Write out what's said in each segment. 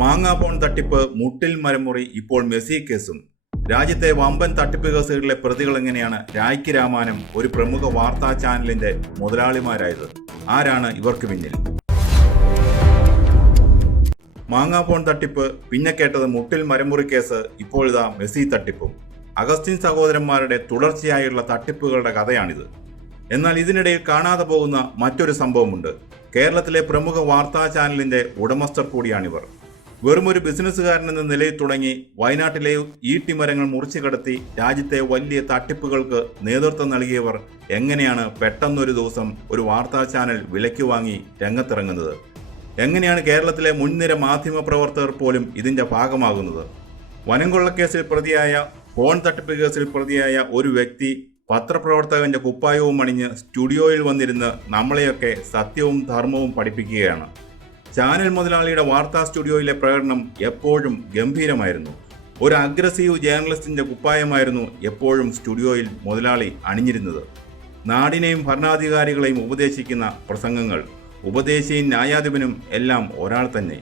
മാങ്ങാപോൺ തട്ടിപ്പ്, മുട്ടിൽ മരമുറി, ഇപ്പോൾ മെസ്സി കേസും. രാജ്യത്തെ വമ്പൻ തട്ടിപ്പ് കേസുകളിലെ പ്രതികൾ എങ്ങനെയാണ് രായ്ക്ക് രാമാനം ഒരു പ്രമുഖ വാർത്താ ചാനലിന്റെ മുതലാളിമാരായത്? ആരാണ് ഇവർക്ക് പിന്നിൽ? മാങ്ങാപോൺ തട്ടിപ്പ്, പിന്നെ കേട്ടത് മുട്ടിൽ മരമുറി കേസ്, ഇപ്പോഴിതാ മെസ്സി തട്ടിപ്പും. അഗസ്റ്റിൻ സഹോദരന്മാരുടെ തുടർച്ചയായുള്ള തട്ടിപ്പുകളുടെ കഥയാണിത്. എന്നാൽ ഇതിനിടയിൽ കാണാതെ പോകുന്ന മറ്റൊരു സംഭവമുണ്ട്. കേരളത്തിലെ പ്രമുഖ വാർത്താ ചാനലിന്റെ ഉടമസ്ഥർ കൂടിയാണിവർ. വെറുമൊരു ബിസിനസ്സുകാരനെന്ന നിലയിൽ തുടങ്ങി വയനാട്ടിലെ ഈട്ടിമരങ്ങൾ മുറിച്ചു കടത്തി രാജ്യത്തെ വലിയ തട്ടിപ്പുകൾക്ക് നേതൃത്വം നൽകിയവർ എങ്ങനെയാണ് പെട്ടെന്നൊരു ദിവസം ഒരു വാർത്താ ചാനൽ വിലയ്ക്ക് വാങ്ങി രംഗത്തിറങ്ങുന്നത്? എങ്ങനെയാണ് കേരളത്തിലെ മുൻനിര മാധ്യമ പ്രവർത്തകർ പോലും ഇതിന്റെ ഭാഗമാകുന്നത്? വനംകൊള്ളക്കേസിൽ പ്രതിയായ, ഫോൺ തട്ടിപ്പ് കേസിൽ പ്രതിയായ ഒരു വ്യക്തി പത്രപ്രവർത്തകന്റെ കുപ്പായവും അണിഞ്ഞ് സ്റ്റുഡിയോയിൽ വന്നിരുന്ന് നമ്മളെയൊക്കെ സത്യവും ധർമ്മവും പഠിപ്പിക്കുകയാണ്. ചാനൽ മുതലാളിയുടെ വാർത്താ സ്റ്റുഡിയോയിലെ പ്രകടനം എപ്പോഴും ഗംഭീരമായിരുന്നു. ഒരു അഗ്രസീവ് ജേർണലിസ്റ്റിന്റെ കുപ്പായമായിരുന്നു എപ്പോഴും സ്റ്റുഡിയോയിൽ മുതലാളി അണിഞ്ഞിരുന്നത്. നാടിനെയും ഭരണാധികാരികളെയും ഉപദേശിക്കുന്ന പ്രസംഗങ്ങൾ, ഉപദേശിയും ന്യായാധിപനും എല്ലാം ഒരാൾ തന്നെ.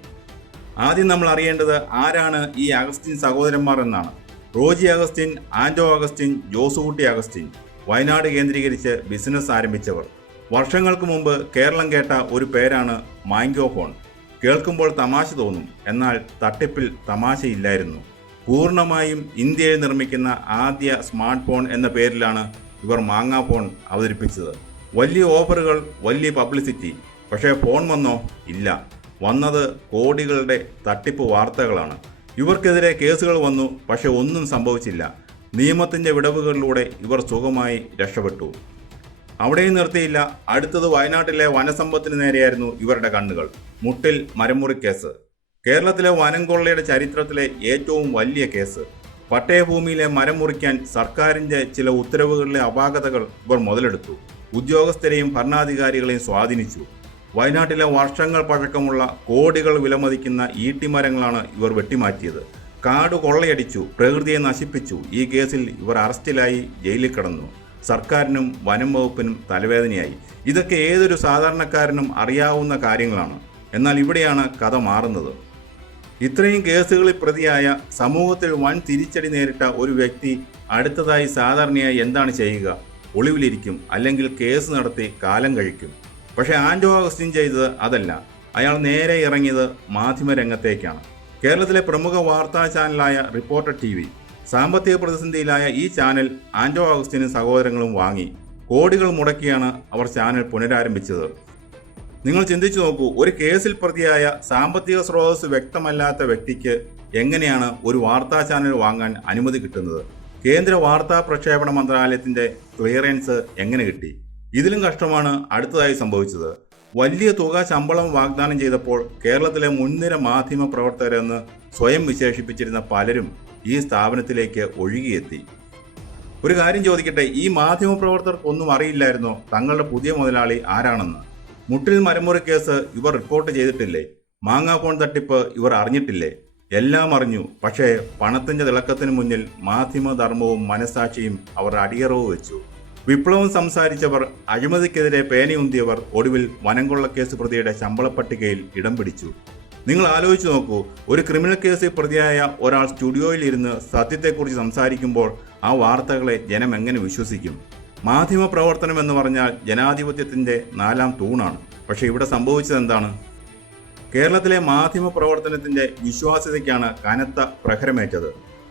ആദ്യം നമ്മൾ അറിയേണ്ടത് ആരാണ് ഈ അഗസ്റ്റിൻ സഹോദരന്മാർ എന്നാണ്. റോജി അഗസ്റ്റിൻ, ആന്റോ അഗസ്റ്റിൻ, ജോസുകുട്ടി അഗസ്റ്റിൻ വയനാട് കേന്ദ്രീകരിച്ച് ബിസിനസ് ആരംഭിച്ചവർ. വർഷങ്ങൾക്ക് മുമ്പ് കേരളം കേട്ട ഒരു പേരാണ് മാംഗോഫോൺ. കേൾക്കുമ്പോൾ തമാശ തോന്നും, എന്നാൽ തട്ടിപ്പിൽ തമാശയില്ലായിരുന്നു. പൂർണ്ണമായും ഇന്ത്യയിൽ നിർമ്മിക്കുന്ന ആദ്യ സ്മാർട്ട് ഫോൺ എന്ന പേരിലാണ് ഇവർ മാങ്ങാഫോൺ അവതരിപ്പിച്ചത്. വലിയ ഓഫറുകൾ, വലിയ പബ്ലിസിറ്റി. പക്ഷേ ഫോൺ വന്നോ? ഇല്ല. വന്നത് കോടികളുടെ തട്ടിപ്പ് വാർത്തകളാണ്. ഇവർക്കെതിരെ കേസുകൾ വന്നു, പക്ഷെ ഒന്നും സംഭവിച്ചില്ല. നിയമത്തിൻ്റെ വിടവുകളിലൂടെ ഇവർ സുഖമായി രക്ഷപ്പെട്ടു. അവിടെയും നിർത്തിയില്ല. അടുത്തത് വയനാട്ടിലെ വനസമ്പത്തിന് നേരെയായിരുന്നു ഇവരുടെ കണ്ണുകൾ. മുട്ടിൽ മരമുറി കേസ്, കേരളത്തിലെ വനം കൊള്ളയുടെ ചരിത്രത്തിലെ ഏറ്റവും വലിയ കേസ്. പട്ടയഭൂമിയിലെ മരം മുറിക്കാൻ സർക്കാരിൻ്റെ ചില ഉത്തരവുകളിലെ അപാകതകൾ ഇവർ മുതലെടുത്തു. ഉദ്യോഗസ്ഥരെയും ഭരണാധികാരികളെയും സ്വാധീനിച്ചു. വയനാട്ടിലെ വർഷങ്ങൾ പഴക്കമുള്ള കോടികൾ വിലമതിക്കുന്ന ഈട്ടിമരങ്ങളാണ് ഇവർ വെട്ടിമാറ്റിയത്. കാട് കൊള്ളയടിച്ചു, പ്രകൃതിയെ നശിപ്പിച്ചു. ഈ കേസിൽ ഇവർ അറസ്റ്റിലായി ജയിലിൽ കിടന്നു. സർക്കാരിനും വനം വകുപ്പിനും തലവേദനയായി. ഇതൊക്കെ ഏതൊരു സാധാരണക്കാരനും അറിയാവുന്ന കാര്യങ്ങളാണ്. എന്നാൽ ഇവിടെയാണ് കഥ മാറുന്നത്. ഇത്രയും കേസുകളിൽ പ്രതിയായ, സമൂഹത്തിൽ വൻ തിരിച്ചടി നേരിട്ട ഒരു വ്യക്തി അടുത്തതായി സാധാരണയായി എന്താണ് ചെയ്യുക? ഒളിവിലിരിക്കും, അല്ലെങ്കിൽ കേസ് നടത്തി കാലം കഴിക്കും. പക്ഷേ ആന്റോ അഗസ്റ്റിൻ ചെയ്തത് അതല്ല. അയാൾ നേരെ ഇറങ്ങിയത് മാധ്യമരംഗത്തേക്കാണ്. കേരളത്തിലെ പ്രമുഖ വാർത്താ ചാനലായ റിപ്പോർട്ടർ TV, സാമ്പത്തിക പ്രതിസന്ധിയിലായ ഈ ചാനൽ ആന്റോ അഗസ്റ്റിനും സഹോദരങ്ങളും വാങ്ങി. കോടികൾ മുടക്കിയാണ് അവർ ചാനൽ പുനരാരംഭിച്ചത്. നിങ്ങൾ ചിന്തിച്ചു നോക്കൂ, ഒരു കേസിൽ പ്രതിയായ, സാമ്പത്തിക സ്രോതസ് വ്യക്തമല്ലാത്ത വ്യക്തിക്ക് എങ്ങനെയാണ് ഒരു വാർത്താ ചാനൽ വാങ്ങാൻ അനുമതി കിട്ടുന്നത്? കേന്ദ്ര വാർത്താ പ്രക്ഷേപണ മന്ത്രാലയത്തിന്റെ ക്ലിയറൻസ് എങ്ങനെ കിട്ടി? ഇതിലും കഷ്ടമാണ് അടുത്തതായി സംഭവിച്ചത്. വലിയ തുക ശമ്പളം വാഗ്ദാനം ചെയ്തപ്പോൾ കേരളത്തിലെ മുൻനിര മാധ്യമ പ്രവർത്തകരെന്ന് സ്വയം വിശേഷിപ്പിച്ചിരുന്ന പലരും ഈ സ്ഥാപനത്തിലേക്ക് ഒഴുകിയെത്തി. ഒരു കാര്യം ചോദിക്കട്ടെ, ഈ മാധ്യമ പ്രവർത്തകർക്കൊന്നും അറിയില്ലായിരുന്നോ തങ്ങളുടെ പുതിയ മുതലാളി ആരാണെന്ന്? മുട്ടിൽ മരമുറി കേസ് ഇവർ റിപ്പോർട്ട് ചെയ്തിട്ടില്ലേ? മാങ്ങാഫോൺ തട്ടിപ്പ് ഇവർ അറിഞ്ഞിട്ടില്ലേ? എല്ലാം അറിഞ്ഞു. പക്ഷേ പണത്തിന്റെ തിളക്കത്തിന് മുന്നിൽ മാധ്യമധർമ്മവും മനസാക്ഷിയും അവർ അടിയറവ് വെച്ചു. വിപ്ലവം സംസാരിച്ചവർ, അഴിമതിക്കെതിരെ പേനയുന്തിയവർ ഒടുവിൽ വനംകൊള്ളക്കേസ് പ്രതിയുടെ ശമ്പള പട്ടികയിൽ ഇടം പിടിച്ചു. നിങ്ങൾ ആലോചിച്ചു നോക്കൂ, ഒരു ക്രിമിനൽ കേസിൽ പ്രതിയായ ഒരാൾ സ്റ്റുഡിയോയിൽ ഇരുന്ന് സത്യത്തെക്കുറിച്ച് സംസാരിക്കുമ്പോൾ ആ വാർത്തകളെ ജനം എങ്ങനെ വിശ്വസിക്കും? മാധ്യമ പ്രവർത്തനം എന്ന് പറഞ്ഞാൽ ജനാധിപത്യത്തിൻ്റെ 4ാം തൂണാണ്. പക്ഷേ ഇവിടെ സംഭവിച്ചത് എന്താണ്? കേരളത്തിലെ മാധ്യമ പ്രവർത്തനത്തിൻ്റെ വിശ്വാസ്യതയ്ക്കാണ് കനത്ത പ്രഹരമേറ്റത്.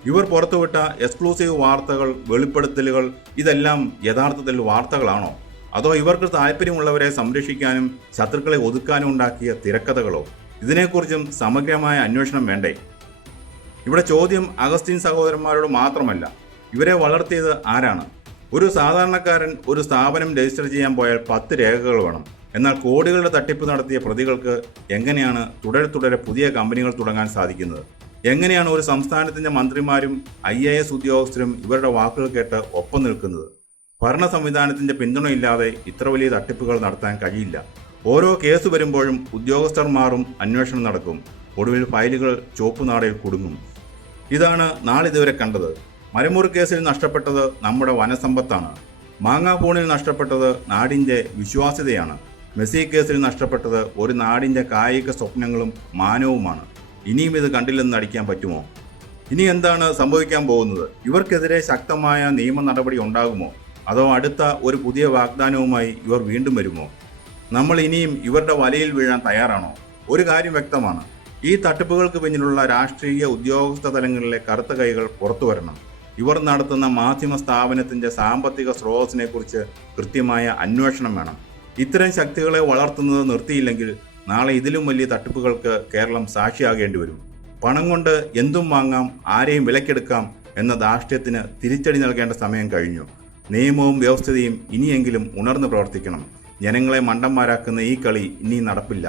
ഇവർ പുറത്തുവിട്ട എക്സ്ക്ലൂസീവ് വാർത്തകൾ, വെളിപ്പെടുത്തലുകൾ, ഇതെല്ലാം യഥാർത്ഥത്തിൽ വാർത്തകളാണോ? അതോ ഇവർക്ക് താല്പര്യമുള്ളവരെ സംരക്ഷിക്കാനും ശത്രുക്കളെ ഒതുക്കാനും ഉണ്ടാക്കിയ തിരക്കഥകളോ? ഇതിനെക്കുറിച്ചും സമഗ്രമായ അന്വേഷണം വേണ്ടേ? ഇവിടെ ചോദ്യം അഗസ്റ്റിൻ സഹോദരന്മാരോട് മാത്രമല്ല. ഇവരെ വളർത്തിയത് ആരാണ്? ഒരു സാധാരണക്കാരൻ ഒരു സ്ഥാപനം രജിസ്റ്റർ ചെയ്യാൻ പോയാൽ 10 രേഖകൾ വേണം. എന്നാൽ കോടികളുടെ തട്ടിപ്പ് നടത്തിയ പ്രതികൾക്ക് എങ്ങനെയാണ് തുടരെ പുതിയ കമ്പനികൾ തുടങ്ങാൻ സാധിക്കുന്നത്? എങ്ങനെയാണ് ഒരു സംസ്ഥാനത്തിൻ്റെ മന്ത്രിമാരും IAS ഉദ്യോഗസ്ഥരും ഇവരുടെ വാക്കുകൾ കേട്ട് ഒപ്പം നിൽക്കുന്നത്? ഭരണ സംവിധാനത്തിൻ്റെ പിന്തുണയില്ലാതെ ഇത്ര വലിയ തട്ടിപ്പുകൾ നടത്താൻ കഴിയില്ല. ഓരോ കേസ് വരുമ്പോഴും ഉദ്യോഗസ്ഥർ മാറും, അന്വേഷണം നടക്കും. ഒടുവിൽ ഫയലുകൾ ചുവപ്പുനാടയിൽ കുടുങ്ങും. ഇതാണ് നാളിതുവരെ കണ്ടത്. മരമുറി കേസിൽ നഷ്ടപ്പെട്ടത് നമ്മുടെ വനസമ്പത്താണ്. മാങ്ങാഫോണിൽ നഷ്ടപ്പെട്ടത് നാടിൻ്റെ വിശ്വാസ്യതയാണ്. മെസ്സി കേസിൽ നഷ്ടപ്പെട്ടത് ഒരു നാടിൻ്റെ കായിക സ്വപ്നങ്ങളും മാനവുമാണ്. ഇനിയും ഇത് കണ്ടില്ലെന്ന് നടിക്കാൻ പറ്റുമോ? ഇനി എന്താണ് സംഭവിക്കാൻ പോകുന്നത്? ഇവർക്കെതിരെ ശക്തമായ നിയമ നടപടി ഉണ്ടാകുമോ? അതോ അടുത്ത ഒരു പുതിയ വാഗ്ദാനവുമായി ഇവർ വീണ്ടും വരുമോ? നമ്മൾ ഇനിയും ഇവരുടെ വലയിൽ വീഴാൻ തയ്യാറാണോ? ഒരു കാര്യം വ്യക്തമാണ്, ഈ തട്ടിപ്പുകൾക്ക് പിന്നിലുള്ള രാഷ്ട്രീയ ഉദ്യോഗസ്ഥ തലങ്ങളിലെ കറുത്ത കൈകൾ പുറത്തു വരണം. ഇവർ നടത്തുന്ന മാധ്യമ സ്ഥാപനത്തിൻ്റെ സാമ്പത്തിക സ്രോതസ്സിനെ കുറിച്ച് കൃത്യമായ അന്വേഷണം വേണം. ഇത്തരം ശക്തികളെ വളർത്തുന്നത് നിർത്തിയില്ലെങ്കിൽ നാളെ ഇതിലും വലിയ തട്ടിപ്പുകൾക്ക് കേരളം സാക്ഷിയാകേണ്ടി വരും. പണം കൊണ്ട് എന്തും വാങ്ങാം, ആരെയും വിലക്കെടുക്കാം എന്ന ധാർഷ്ട്യത്തിന് തിരിച്ചടി നൽകേണ്ട സമയം കഴിഞ്ഞു. നിയമവും വ്യവസ്ഥയും ഇനിയെങ്കിലും ഉണർന്നു പ്രവർത്തിക്കണം. ജനങ്ങളെ മണ്ടന്മാരാക്കുന്ന ഈ കളി ഇനി നടപ്പില്ല.